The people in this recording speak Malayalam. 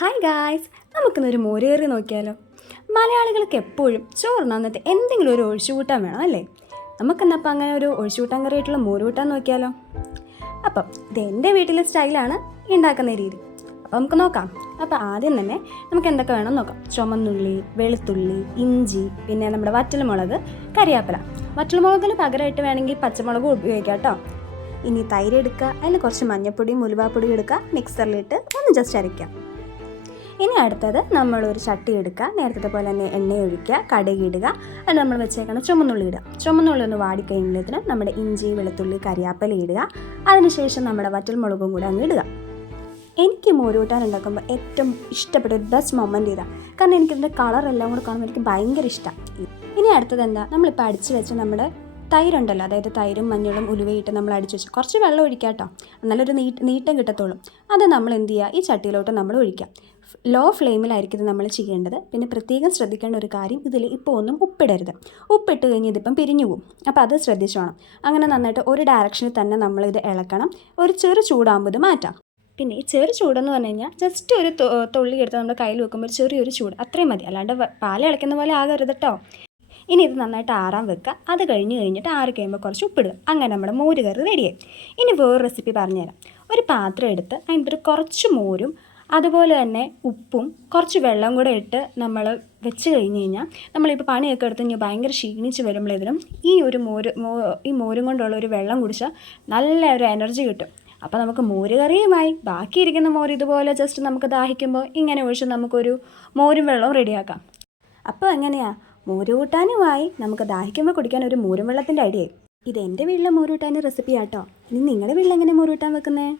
ഹായ് ഗായ്സ്, നമുക്കിന്നൊരു മോരേറി നോക്കിയാലോ. മലയാളികൾക്ക് എപ്പോഴും ചോറിനകത്ത് എന്തെങ്കിലും ഒരു ഒഴിച്ചുകൂട്ടാൻ വേണം അല്ലേ. നമുക്കെന്നപ്പോൾ അങ്ങനെ ഒരു ഒഴിച്ചുകൂട്ടാൻ കറിയായിട്ടുള്ള മോരുകൂട്ടാൻ നോക്കിയാലോ. അപ്പം ഇത് എൻ്റെ വീട്ടിലെ സ്റ്റൈലാണ് ഉണ്ടാക്കുന്ന രീതി. അപ്പോൾ നമുക്ക് നോക്കാം. അപ്പോൾ ആദ്യം തന്നെ നമുക്ക് എന്തൊക്കെ വേണം നോക്കാം. ചുമന്നുള്ളി, വെളുത്തുള്ളി, ഇഞ്ചി, പിന്നെ നമ്മുടെ വറ്റൽമുളക്, കരിയാപ്പില. വറ്റൽമുളകിന് പകരമായിട്ട് വേണമെങ്കിൽ പച്ചമുളക് ഉപയോഗിക്കാം കേട്ടോ. ഇനി തൈര് എടുക്കുക, അതിൽ കുറച്ച് മഞ്ഞൾപ്പൊടിയും ഉലുവാപ്പൊടിയും എടുക്കുക, മിക്സറിലിട്ട് ഒന്ന് ജസ്റ്റ് അരയ്ക്കാം. ഇനി അടുത്തത് നമ്മളൊരു ചട്ടി എടുക്കുക, നേരത്തെ പോലെ തന്നെ എണ്ണ ഒഴിക്കുക, കടുകിടുക, അത് നമ്മൾ വെച്ചേക്കണം ചുമന്നുള്ളി ഇടുക. ചുമന്നുള്ളി ഒന്ന് വാടിക്കഴിയുമ്പോഴത്തേന് നമ്മുടെ ഇഞ്ചി, വെളുത്തുള്ളി, കരിയാപ്പില ഇടുക. അതിനുശേഷം നമ്മുടെ വറ്റൽമുളകും കൂടെ അങ്ങ് ഇടുക. എനിക്ക് മോരുകൂട്ടാൻ ഉണ്ടാക്കുമ്പോൾ ഏറ്റവും ഇഷ്ടപ്പെട്ട ഒരു ബെസ്റ്റ് മൊമെൻറ്റ് ഇതാണ്. കാരണം എനിക്കിതിൻ്റെ കളറെല്ലാം കൂടെ കാണുമ്പോൾ എനിക്ക് ഭയങ്കര ഇഷ്ടമാണ്. ഇനി അടുത്തത് എന്താ, നമ്മളിപ്പോൾ അടിച്ച് വെച്ച് നമ്മുടെ തൈരുണ്ടല്ലോ, അതായത് തൈരും മഞ്ഞളും ഉലുവയിട്ട് നമ്മൾ അടിച്ച് വെച്ച് കുറച്ച് വെള്ളം ഒഴിക്കുക കേട്ടോ, നല്ലൊരു നീട്ടം കിട്ടത്തുള്ളൂ. അത് നമ്മൾ എന്ത് ചെയ്യുക, ഈ ചട്ടിയിലോട്ട് നമ്മൾ ഒഴിക്കാം. ലോ ഫ്ലെയിമിലായിരിക്കും ഇത് നമ്മൾ ചെയ്യേണ്ടത്. പിന്നെ പ്രത്യേകം ശ്രദ്ധിക്കേണ്ട ഒരു കാര്യം, ഇതിൽ ഇപ്പോൾ ഒന്നും ഉപ്പിടരുത്. ഉപ്പിട്ട് കഴിഞ്ഞ് ഇതിപ്പം പിരിഞ്ഞു പോകും. അപ്പോൾ അത് ശ്രദ്ധിച്ചോണം. അങ്ങനെ നന്നായിട്ട് ഒരു ഡയറക്ഷനിൽ തന്നെ നമ്മളിത് ഇളക്കണം. ഒരു ചെറു ചൂടാകുമ്പോൾ ഇത് മാറ്റാം. പിന്നെ ഈ ചെറു ചൂടെന്ന് പറഞ്ഞു കഴിഞ്ഞാൽ ജസ്റ്റ് ഒരു തുള്ളി എടുത്ത് നമ്മുടെ കയ്യിൽ വെക്കുമ്പോൾ ചെറിയൊരു ചൂട് അത്രയും മതി, അല്ലാണ്ട് പാൽ ഇളക്കുന്ന പോലെ ആകരുത് കേട്ടോ. ഇനി ഇത് നന്നായിട്ട് ആറാൻ വെക്കുക. അത് കഴിഞ്ഞിട്ട് ആറി കഴിയുമ്പോൾ കുറച്ച് ഉപ്പിടുക. അങ്ങനെ നമ്മുടെ മോര് കറി റെഡിയായി. ഇനി വേറൊരു റെസിപ്പി പറഞ്ഞുതരാം. ഒരു പാത്രം എടുത്ത് അതിൻ്റെ കുറച്ച് മോരും അതുപോലെ തന്നെ ഉപ്പും കുറച്ച് വെള്ളം കൂടെ ഇട്ട് നമ്മൾ വെച്ച് കഴിഞ്ഞ് കഴിഞ്ഞാൽ നമ്മളിപ്പോൾ പണിയൊക്കെ എടുത്ത് കഴിഞ്ഞാൽ ഭയങ്കര ക്ഷീണിച്ച് വരുമ്പോഴേതിനും ഈ മോരും കൊണ്ടുള്ള ഒരു വെള്ളം കുടിച്ചാൽ നല്ല ഒരു എനർജി കിട്ടും. അപ്പോൾ നമുക്ക് മോര് കറിയുമായി ബാക്കിയിരിക്കുന്ന മോര് ഇതുപോലെ ജസ്റ്റ് നമുക്ക് ദാഹിക്കുമ്പോൾ ഇങ്ങനെ ഒഴിച്ച് നമുക്കൊരു മോരും വെള്ളവും റെഡിയാക്കാം. അപ്പോൾ എങ്ങനെയാണ്, മോര് കൂട്ടാനുമായി നമുക്ക് ദാഹിക്കുമ്പോൾ കുടിക്കാൻ ഒരു മോരും വെള്ളത്തിൻ്റെ ഐഡിയയായി. ഇത് എൻ്റെ വീട്ടിലെ മോര് കൂട്ടാൻ്റെ റെസിപ്പി ആട്ടോ. ഇനി നിങ്ങളുടെ വീട്ടിൽ എങ്ങനെ മോര് കൂട്ടാൻ വെക്കുന്നത്?